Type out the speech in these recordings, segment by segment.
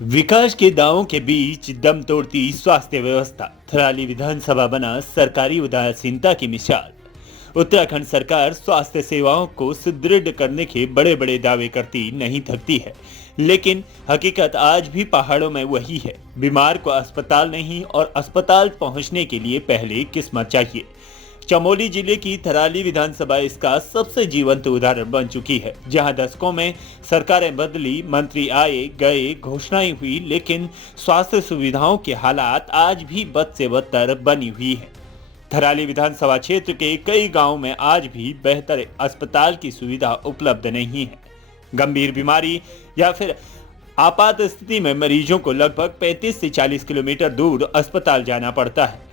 विकास के दावों के बीच दम तोड़ती स्वास्थ्य व्यवस्था। थराली विधानसभा बना सरकारी उदासीनता की मिसाल। उत्तराखंड सरकार स्वास्थ्य सेवाओं को सुदृढ़ करने के बड़े बड़े दावे करती नहीं थकती है, लेकिन हकीकत आज भी पहाड़ों में वही है। बीमार को अस्पताल नहीं और अस्पताल पहुंचने के लिए पहले किस्मत चाहिए। चमोली जिले की थराली विधानसभा इसका सबसे जीवंत उदाहरण बन चुकी है, जहां दशकों में सरकारें बदली, मंत्री आए गए, घोषणाएं हुई, लेकिन स्वास्थ्य सुविधाओं के हालात आज भी बद से बदतर बनी हुई है। थराली विधानसभा क्षेत्र के कई गांवों में आज भी बेहतर अस्पताल की सुविधा उपलब्ध नहीं है। गंभीर बीमारी या फिर आपात स्थिति में मरीजों को लगभग 35 से 40 किलोमीटर दूर अस्पताल जाना पड़ता है।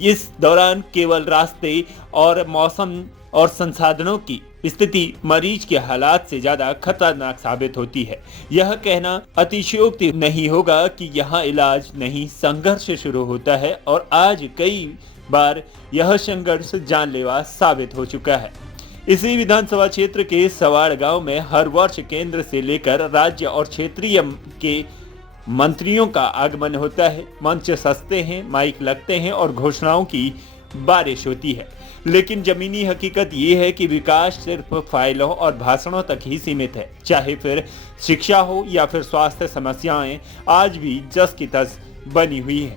इस दौरान केवल रास्ते और मौसम और संसाधनों की स्थिति मरीज के हालात से ज्यादा खतरनाक साबित होती है। यह कहना अतिशयोक्ति नहीं होगा कि यहाँ इलाज नहीं, संघर्ष शुरू होता है और आज कई बार यह संघर्ष जानलेवा साबित हो चुका है। इसी विधानसभा क्षेत्र के सवाड़ गांव में हर वर्ष केंद्र से लेकर राज्य और क्षेत्रीय के मंत्रियों का आगमन होता है। मंच सस्ते हैं, माइक लगते हैं और घोषणाओं की बारिश होती है, लेकिन जमीनी हकीकत ये है कि विकास सिर्फ फाइलों और भाषणों तक ही सीमित है। चाहे फिर शिक्षा हो या फिर स्वास्थ्य समस्याएं आज भी जस की तस बनी हुई है।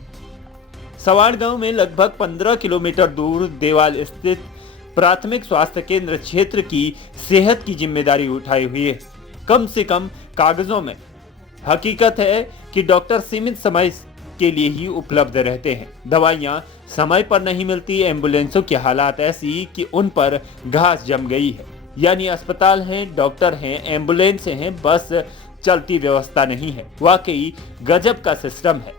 सवाड़ गांव में लगभग 15 किलोमीटर दूर देवाल स्थित प्राथमिक स्वास्थ्य केंद्र क्षेत्र की सेहत की जिम्मेदारी उठाई हुई है। कम से कम कागजों में हकीकत है कि डॉक्टर सीमित समय के लिए ही उपलब्ध रहते हैं। दवाइयां समय पर नहीं मिलती। एम्बुलेंसों की हालात ऐसी कि उन पर घास जम गई है। यानी अस्पताल हैं, डॉक्टर हैं, एम्बुलेंस हैं, बस चलती व्यवस्था नहीं है। वाकई गजब का सिस्टम है।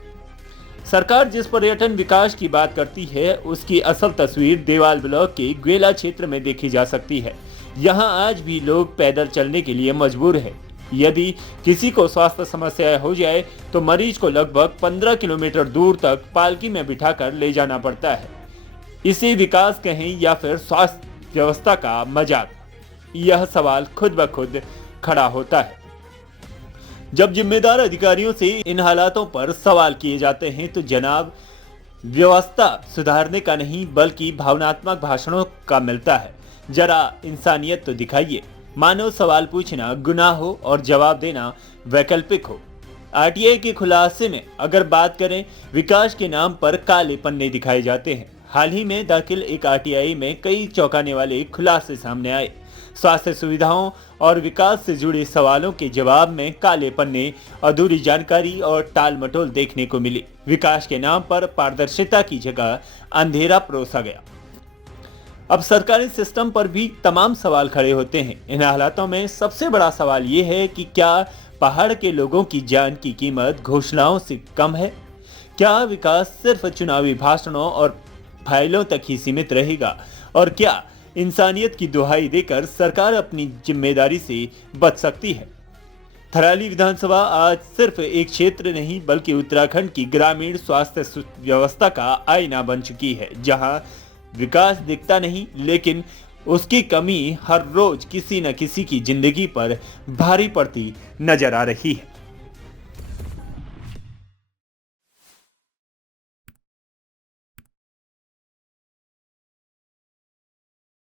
सरकार जिस पर्यटन विकास की बात करती है, उसकी असल तस्वीर देवाल ब्लॉक के ग्वेला क्षेत्र में देखी जा सकती है। यहाँ आज भी लोग पैदल चलने के लिए मजबूर है। यदि किसी को स्वास्थ्य समस्या हो जाए तो मरीज को लगभग 15 किलोमीटर दूर तक पालकी में बिठाकर ले जाना पड़ता है। इसे विकास कहें या फिर स्वास्थ्य व्यवस्था का मजाक, यह सवाल खुद ब खुद खड़ा होता है। जब जिम्मेदार अधिकारियों से इन हालातों पर सवाल किए जाते हैं तो जनाब व्यवस्था सुधारने का नहीं बल्कि भावनात्मक भाषणों का मिलता है। जरा इंसानियत तो दिखाइए। मानव सवाल पूछना गुनाह हो और जवाब देना वैकल्पिक हो। आरटीआई के खुलासे में अगर बात करें, विकास के नाम पर काले पन्ने दिखाए जाते हैं। हाल ही में दाखिल एक आरटीआई में कई चौंकाने वाले खुलासे सामने आए। स्वास्थ्य सुविधाओं और विकास से जुड़े सवालों के जवाब में काले पन्ने, अधूरी जानकारी और टाल मटोल देखने को मिली। विकास के नाम पर पारदर्शिता की जगह अंधेरा परोसा गया। अब सरकारी सिस्टम पर भी तमाम सवाल खड़े होते हैं। इन हालातों में सबसे बड़ा सवाल ये है कि क्या पहाड़ के लोगों की जान की कीमत घोषणाओं से कम है? क्या विकास सिर्फ चुनावी भाषणों और फाइलों तक ही सीमित रहेगा? और क्या इंसानियत की दुहाई देकर सरकार अपनी जिम्मेदारी से बच सकती है? थराली विधानसभा आज सिर्फ एक क्षेत्र नहीं बल्कि उत्तराखंड की ग्रामीण स्वास्थ्य व्यवस्था का आईना बन चुकी है, जहां विकास दिखता नहीं लेकिन उसकी कमी हर रोज किसी न किसी की जिंदगी पर भारी पड़ती नजर आ रही है।